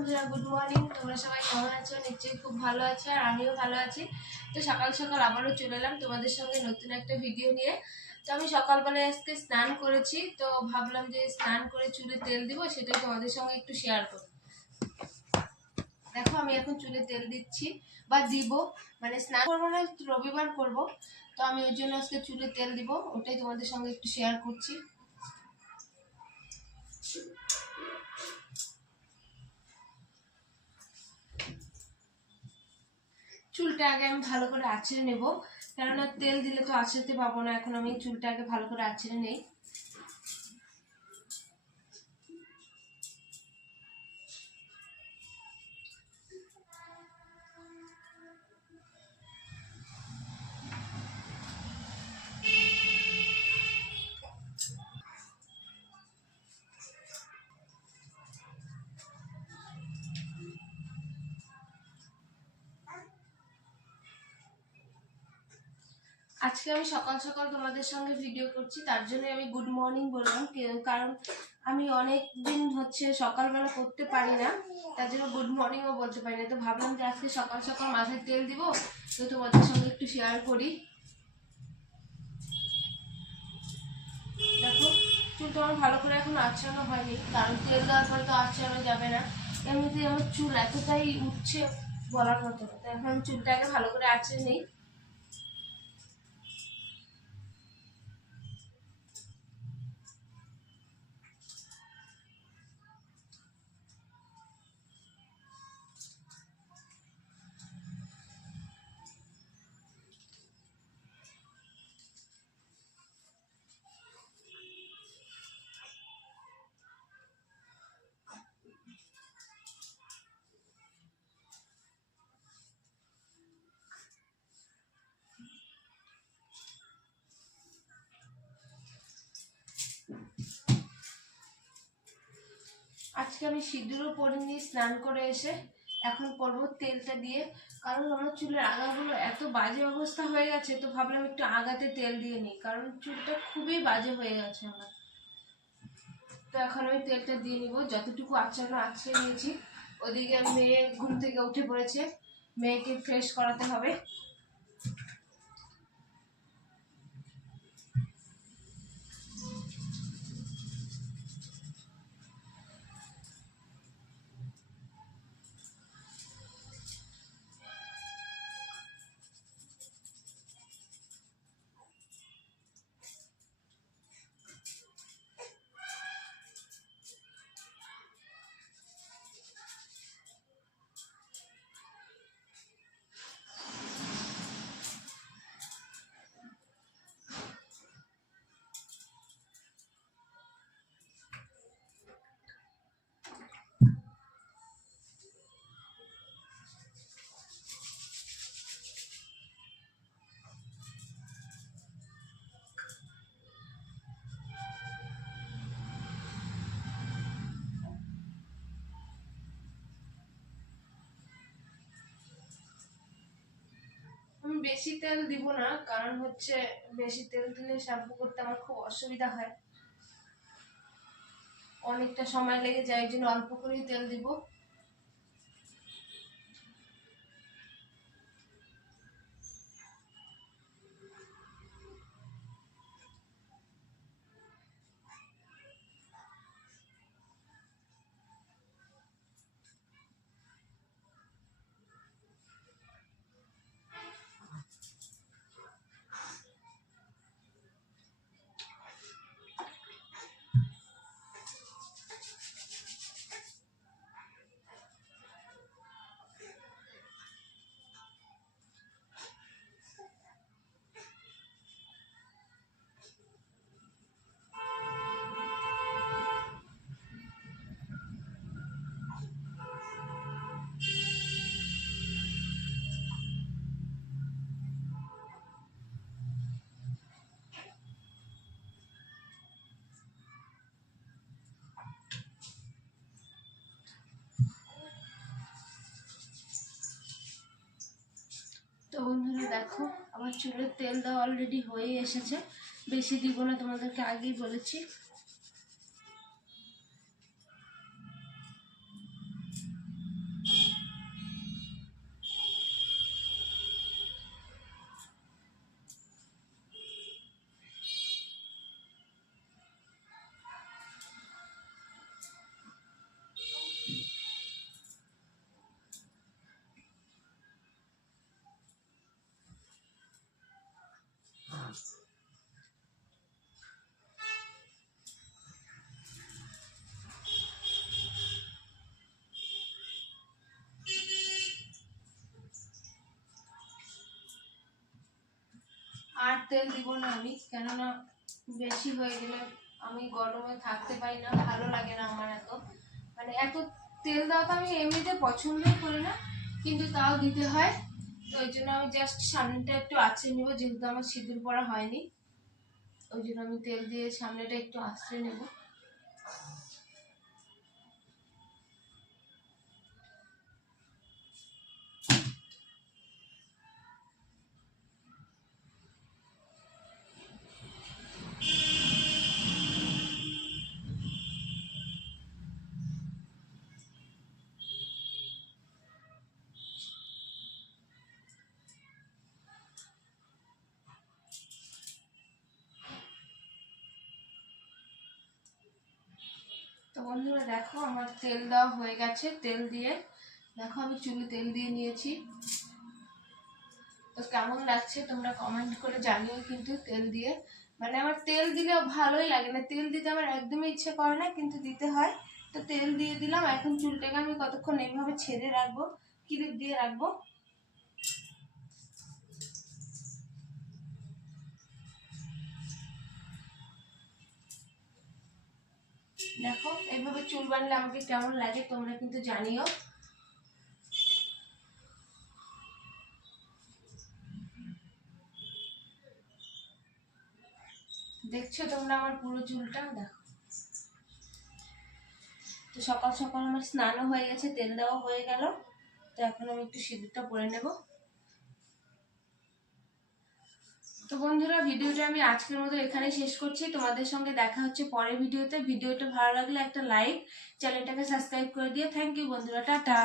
বন্ধুরা good morning তোমরা সবাই কেমন আছো? নিশ্চয়ই খুব ভালো আছো আর আমিও ভালো আছি। তো সকাল সকাল আবারও চলে এলাম তোমাদের সঙ্গে নতুন একটা ভিডিও নিয়ে। তো আমি সকালবেলায় আজকে স্নান করেছি, তো ভাবলাম যে স্নান করে চুলে তেল দিব, সেটাই তোমাদের সঙ্গে একটু শেয়ার করব। দেখো, আমি এখন চুলে তেল দিচ্ছি বা দিব মানে স্নান করব না, রবিবার করব। তো আমি ওই জন্য আজকে চুলে তেল দিব, ওটাই তোমাদের সঙ্গে একটু শেয়ার করছি। চুলটা আগে আমি ভালো করে আছড়ে নেব। কেননা তেল দিলে তো আছড়তে পাবো না, এখন আমি চুলটা আগে ভালো করে আছড়ে নেই। আজকে আমি সকাল সকাল তোমাদের সঙ্গে ভিডিও করছি, তার জন্য আমি গুড মর্নিং বললাম কারণ আমি অনেক দিন হচ্ছে সকালবেলা করতে পারি না, তার জন্য গুড মর্নিংও বলতে পারি না। তো ভাবলাম যে আজকে সকাল সকাল মাথায় তেল দিব, তো তোমাদের সঙ্গে একটু শেয়ার করি। দেখো, চুল আমার ভালো করে এখন আঁচড়ানো হয়নি, কারণ তেল দেওয়ার পরে তো আঁচড়ানো যাবে না। এমনিতেই আমার চুল এতটাই উঠছে বলার মতো না। এখন চুলটাকে ভালো করে আঁচড়ে নিই। আজকে আমি সিঁদুরও পরিনি, স্নান করে এসে এখন পরবো তেলটা দিয়ে। কারণ আমার চুলের আগাগুলো এত বাজে অবস্থা হয়ে গেছে, তো ভাবলাম একটু আগাতে তেল দিয়ে নিই, কারণ চুলটা খুবই বাজে হয়ে গেছে আমার। তো এখন আমি তেলটা দিয়ে নিব, যতটুকু আচরণ আছড়ে নিয়েছি। ওদিকে মেয়ে ঘুম থেকে উঠে পড়েছে, মেয়েকে ফ্রেশ করাতে হবে। বেশি তেল দিব না, কারণ হচ্ছে বেশি তেল দিলে শ্যাম্পু করতে আমার খুব অসুবিধা হয়। অনেকটা সময় লেগে যায়, এই জন্য অল্প করেই তেল দিব। আমার চুলের তেল দেওয়া অলরেডি হয়ে এসেছে। বেশি দিব না তোমাদেরকে আগেই বলেছি। তেল দিব না আমি, কেননা বেশি হয়ে গেলে আমি গরমে থাকতে পারি না, ভালো লাগে না আমার এত। মানে এত তেল দেওয়া তো আমি এমনিতে পছন্দই করি না, কিন্তু তাও দিতে হয়। তো ওই জন্য আমি জাস্ট সামনেটা একটু আছড়ে নেব, যেহেতু আমার সিঁদুর পরা হয়নি। ওই জন্য আমি তেল দিয়ে সামনেটা একটু আছড়ে নেব। বন্ধুরা দেখো, আমার তেল দেওয়া হয়ে গেছে। তেল দিয়ে, দেখো আমি চুলে তেল দিয়ে নিয়েছি। তো কেমন লাগছে তোমরা কমেন্ট করে জানিও কিন্তু তেল দিয়ে। মানে আমার তেল দিলেও ভালোই লাগে না। তেল দিতে আমার একদমই ইচ্ছে করে না, কিন্তু দিতে হয়। তো তেল দিয়ে দিলাম। এখন চুলটাকে আমি কতক্ষণ এইভাবে ছেড়ে রাখব? ক্লিপ দিয়ে রাখব? দেখো, এভাবে চুল বানলে আমাকে কেমন লাগে তোমরা কিন্তু জানিও। দেখছ তোমরা আমার পুরো চুলটা? দেখো। তো সকাল সকাল আমার স্নানও হয়ে গেছে, তেল দেওয়া হয়ে গেল। তো এখন আমি একটু সিঁদুরটা পরে নেব। তো বন্ধুরা, ভিডিওটা আমি আজকের মতো এখানে শেষ করছি। তোমাদের সঙ্গে দেখা হচ্ছে পরের ভিডিওতে। ভিডিওটা ভালো লাগলে একটা লাইক চ্যানেলটাকে সাবস্ক্রাইব করে দিয়ে থ্যাংক ইউ বন্ধুরা, টাটা।